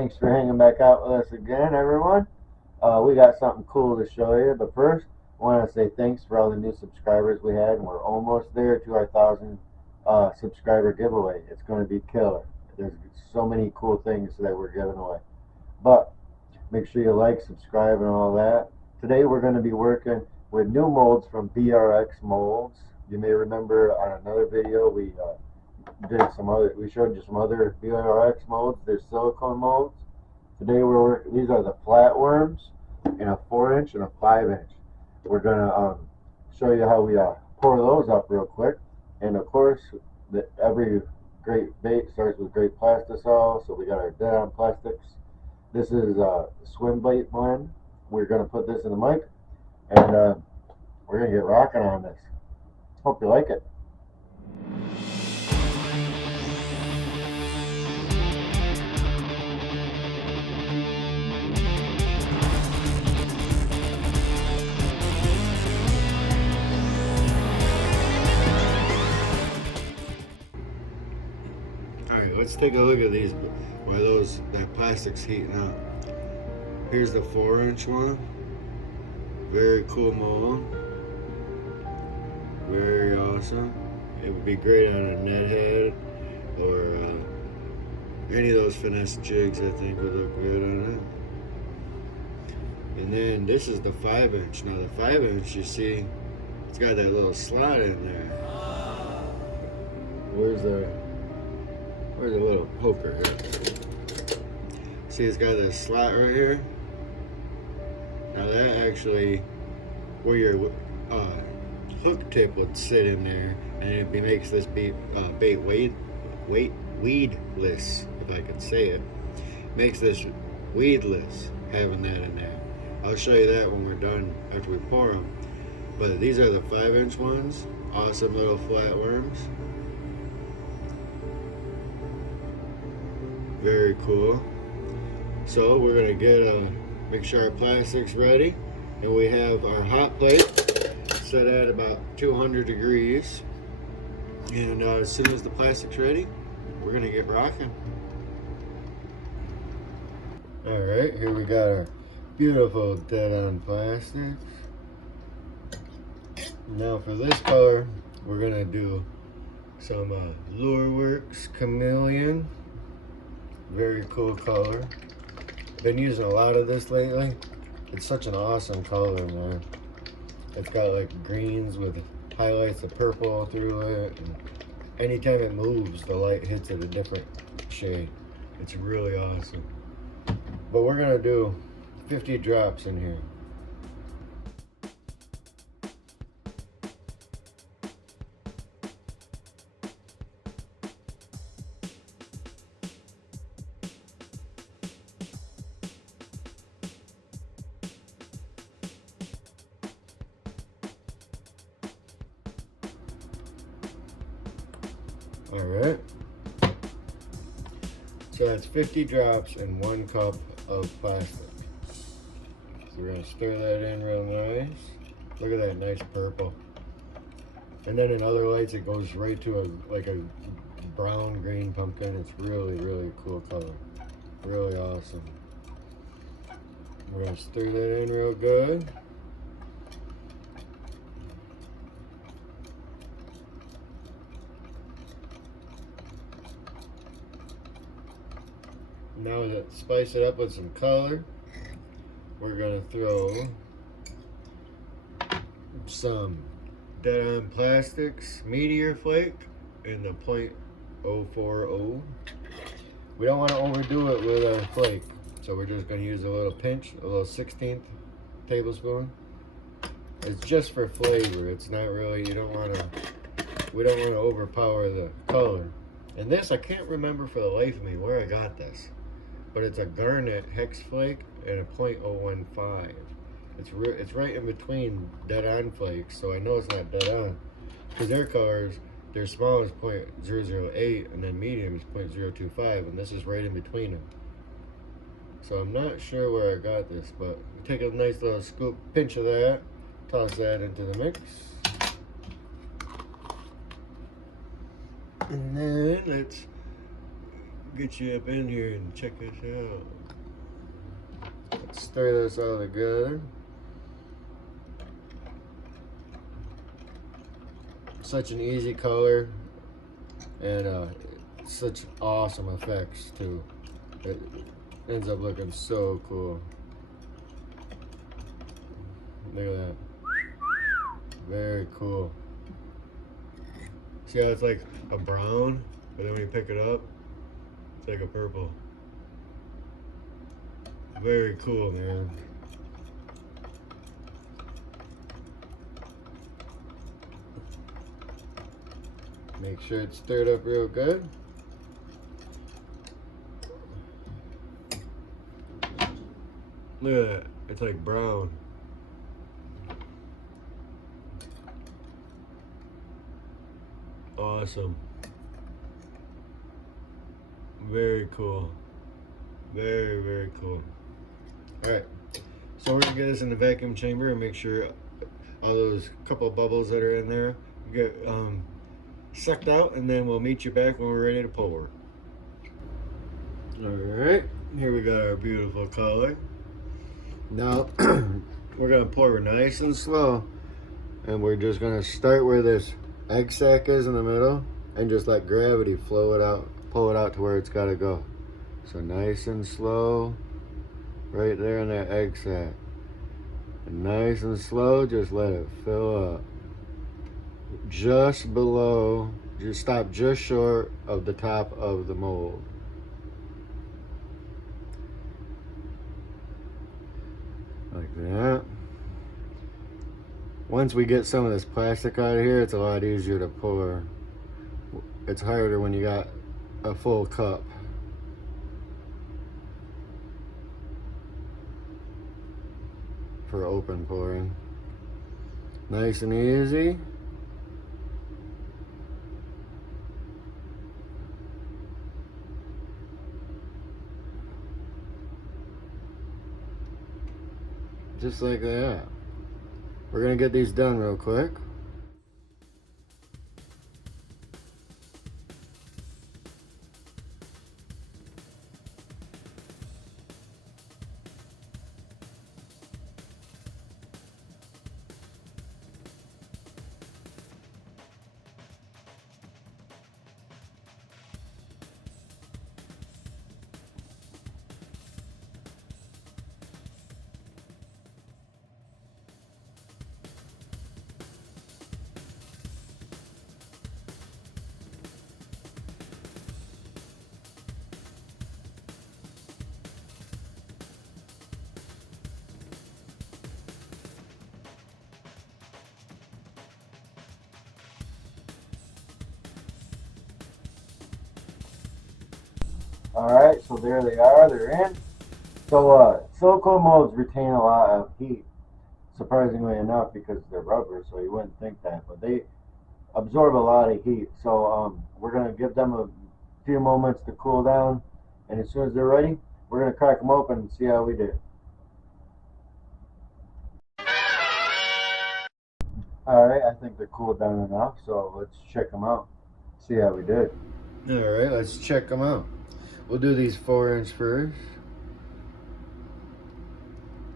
Thanks for hanging back out with us again, everyone. We got something cool to show you, but first, I want to say thanks for all the new subscribers we had, and we're almost there to our 1,000 subscriber giveaway. It's going to be killer. There's so many cool things that we're giving away. But make sure you like, subscribe, and all that. Today we're going to be working with new molds from Brex molds. You may remember on another video we showed you some other Brex molds. They're silicone molds. Today we're working. These are the flatworms in a 4-inch and a 5-inch. We're gonna show you how we pour those up real quick. And of course, every great bait starts with great plastisol. So we got our deadonplastix. This is a swim bait blend. We're gonna put this in the mic, and we're gonna get rocking on this. Hope you like it. Alright, let's take a look at these while that plastic's heating up. Here's the 4-inch one. Very cool mold. Very awesome. It would be great on a net head or any of those finesse jigs. I think would look good on it. And then this is the 5-inch. Now the 5-inch, you see, it's got that little slot in there. Where's the little poker here? See, it's got this slot right here. Now that actually, where your hook tip would sit in there, and it makes this bait weedless, if I could say it. Makes this weedless having that in there. I'll show you that when we're done after we pour them. But these are the 5-inch ones. Awesome little flatworms. Very cool. So we're gonna make sure our plastic's ready, and we have our hot plate set at about 200 degrees. And as soon as the plastic's ready, we're gonna get rocking. All right, here we got our beautiful deadonplastix. Now for this color, we're gonna do some lureworks chameleon. Very cool color. Been using a lot of this lately. It's such an awesome color, man. It's got like greens with highlights of purple through it, and anytime it moves, the light hits it a different shade. It's really awesome. But we're gonna do 50 drops in here. All right, so that's 50 drops in 1 cup of plastic. So we're gonna stir that in real nice. Look at that nice purple. And then in other lights, it goes right to a brown green pumpkin. It's really, really cool color. Really awesome. We're gonna stir that in real good. Now to spice it up with some color, we're gonna throw some deadonplastix meteor flake in the .040. We don't want to overdo it with our flake, so we're just gonna use a little pinch, a little 1/16 tablespoon. It's just for flavor. It's not really, we don't want to overpower the color. And this, I can't remember for the life of me where I got this, but it's a garnet hex flake and a .015. It's right in between dead on flakes, so I know it's not dead on, because their colors, their small is .008 and then medium is .025, and this is right in between them. So I'm not sure where I got this, but take a nice little scoop, pinch of that, toss that into the mix. And then let's get you up in here and check this out. Let's stir this all together. Such an easy color and such awesome effects too. It ends up looking so cool. Look at that. Very cool. See how it's like a brown, but then when you pick it up, it's like a purple. Very cool, man. Make sure it's stirred up real good. Look at that. It's like brown. Awesome. Very cool. Very, very cool. Alright, So we're gonna get this in the vacuum chamber and make sure all those couple of bubbles that are in there get sucked out, and then we'll meet you back when we're ready to pour. alright. Here we got our beautiful color. Now We're gonna pour nice and slow. and we're just gonna start where this egg sac is in the middle and just let gravity flow it out, pull it out to where it's gotta go. So nice and slow, right there in that egg sac. And nice and slow, just let it fill up. Just below, just stop just short of the top of the mold. Like that. Once we get some of this plastic out of here, it's a lot easier to pour. It's harder when you got a full cup. For open pouring. Nice and easy. Just like that. We're gonna get these done real quick. Alright, so there they are, they're in. So silicone molds retain a lot of heat, surprisingly enough, because they're rubber, so you wouldn't think that, but they absorb a lot of heat. So we're going to give them a few moments to cool down, and as soon as they're ready, we're going to crack them open and see how we did. Alright, I think they're cooled down enough, so let's check them out, see how we did. Alright, let's check them out. We'll do these 4-inch first.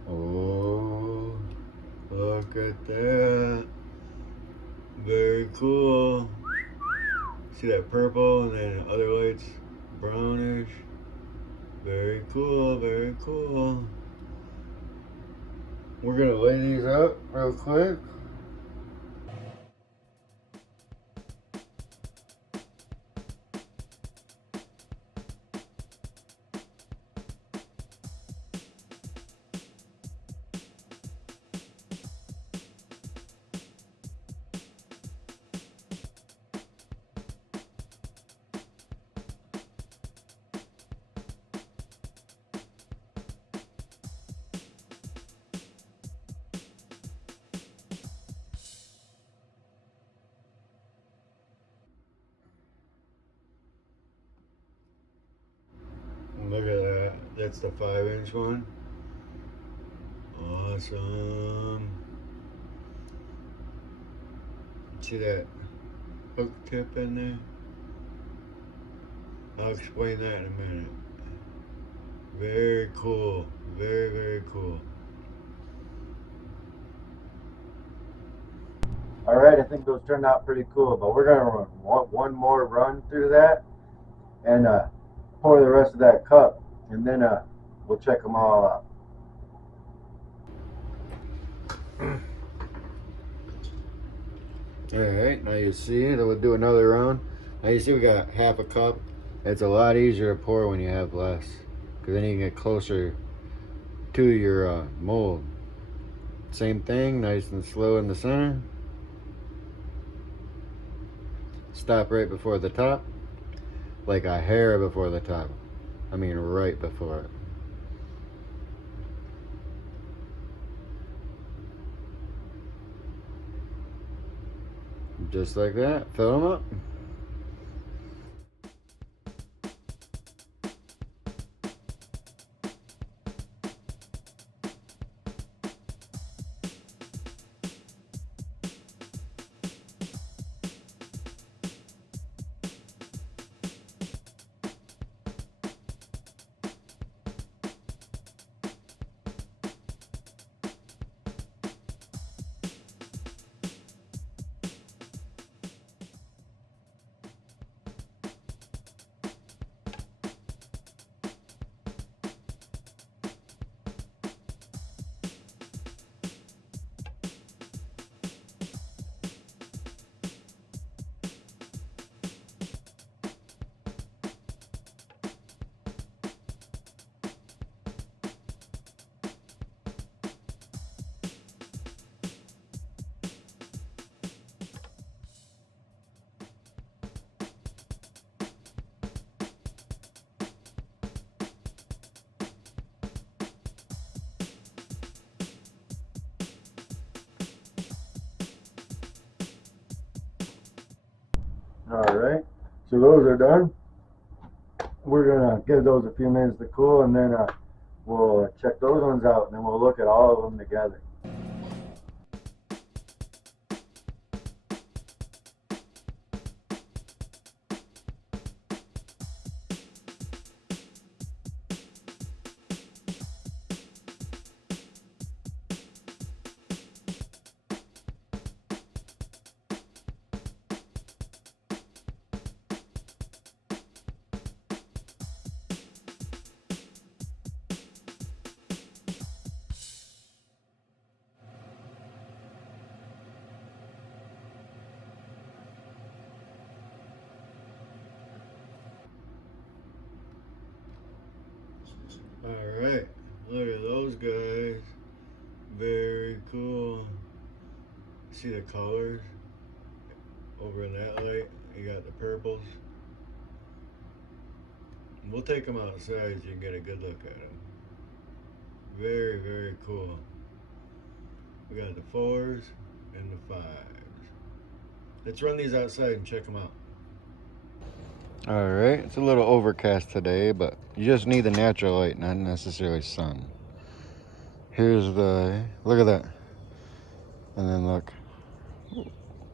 Oh, look at that. Very cool. See that purple and then the other light's brownish. Very cool, very cool. We're gonna lay these up real quick. Look at that. That's the 5-inch one. Awesome. See that hook tip in there? I'll explain that in a minute. Very cool. Very, very cool. Alright, I think those turned out pretty cool, but we're gonna run one more run through that and pour the rest of that cup, and then we'll check them all out. Alright, now you see it. We'll do another round. Now you see we got half a cup. It's a lot easier to pour when you have less, because then you can get closer to your mold. Same thing, nice and slow in the center. Stop right before the top, like a hair before the top. I mean right before it. Just like that, fill them up. Alright, so those are done. We're gonna give those a few minutes to cool, and then we'll check those ones out, and then we'll look at all of them together. Alright, look at those guys. Very cool. See the colors over in that light? You got the purples. We'll take them outside so you can get a good look at them. Very, very cool. We got the 4s and the 5s. Let's run these outside and check them out. Alright, it's a little overcast today, but you just need the natural light, not necessarily sun. Here's the, look at that. And then look.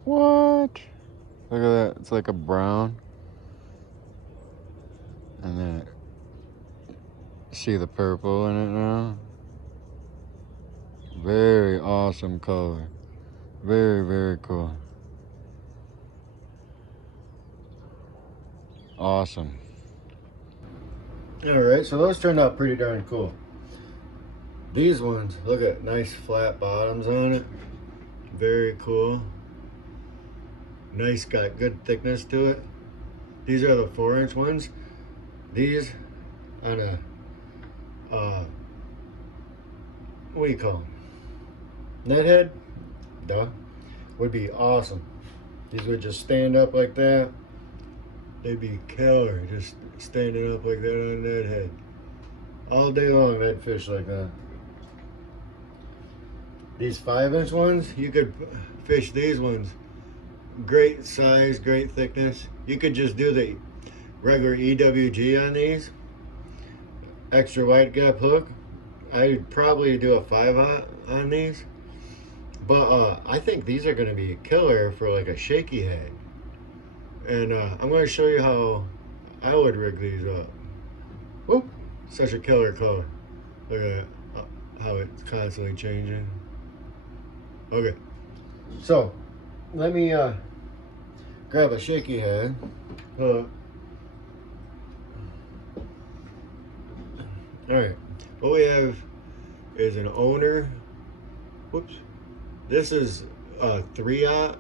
What? Look at that, it's like a brown. And then see the purple in it now. Very awesome color. Very, very cool. Awesome. Alright, so those turned out pretty darn cool. These ones, look at nice flat bottoms on it. Very cool. Nice, got good thickness to it. These are the 4-inch ones. These on a, what do you call them? Net head? Duh. Would be awesome. These would just stand up like that. They'd be killer, just standing up like that on that head. All day long, I'd fish like that. These 5-inch ones, you could fish these ones. Great size, great thickness. You could just do the regular EWG on these. Extra wide gap hook. I'd probably do a 5-aught on these. But I think these are gonna be killer for like a shaky head. And I'm going to show you how I would would rig these up. Whoop! Such a killer color. Look at how it's constantly changing. Okay, so let me grab a shaky head. Alright, what we have is an owner. Whoops. This is a 3/0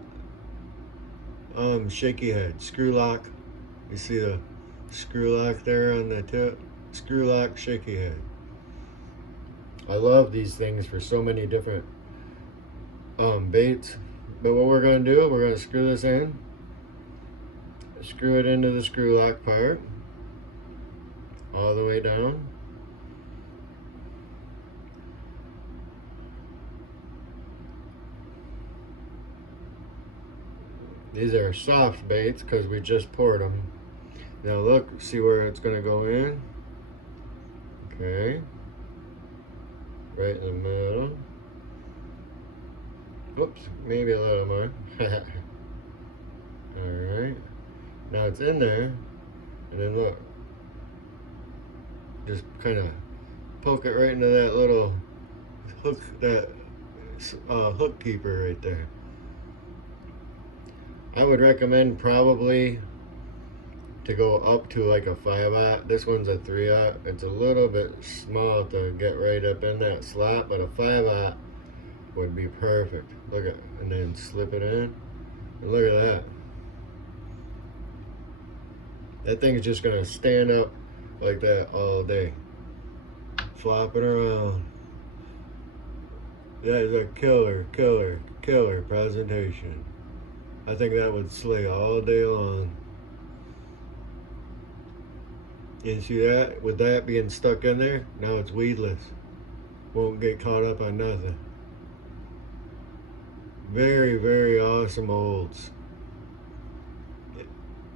shaky head, screw lock. You see the screw lock there on the tip? Screw lock shaky head. I love these things for so many different baits. But what we're going to do, we're going to screw this in. Screw it into the screw lock part. All the way down. These are soft baits because we just poured them. Now look, see where it's going to go in? Okay. Right in the middle. Oops, maybe a little more. Alright. Now it's in there. And then look. Just kind of poke it right into that little hook, that hook keeper right there. I would recommend probably to go up to like a 5/0. This one's a 3/0. It's a little bit small to get right up in that slot, but a 5/0 would be perfect. Look at, and then slip it in. And look at that. That thing's just gonna stand up like that all day, flopping around. That is a killer presentation. I think that would slay all day long. You see that? With that being stuck in there, now it's weedless. Won't get caught up on nothing. Very, very awesome molds.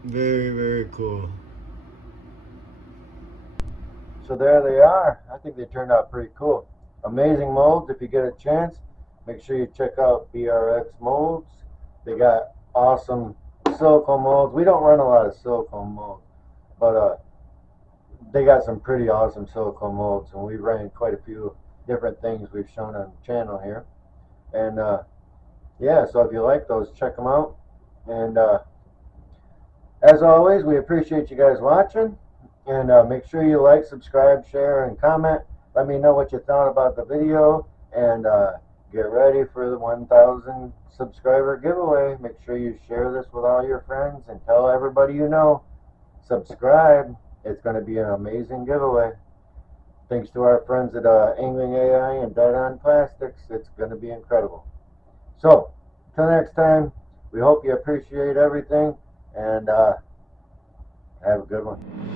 Very, very cool. So there they are. I think they turned out pretty cool. Amazing molds. If you get a chance, make sure you check out BRX molds. They got awesome silicone molds. We don't run a lot of silicone molds, but they got some pretty awesome silicone molds, and we ran quite a few different things we've shown on the channel here. And yeah, so if you like those, check them out. And as always, we appreciate you guys watching. And make sure you like, subscribe, share, and comment. Let me know what you thought about the video. And get ready for the 1,000 subscriber giveaway. Make sure you share this with all your friends and tell everybody you know. Subscribe. It's going to be an amazing giveaway. Thanks to our friends at Angling AI and deadonplastix. It's going to be incredible. So, until next time, we hope you appreciate everything, and have a good one.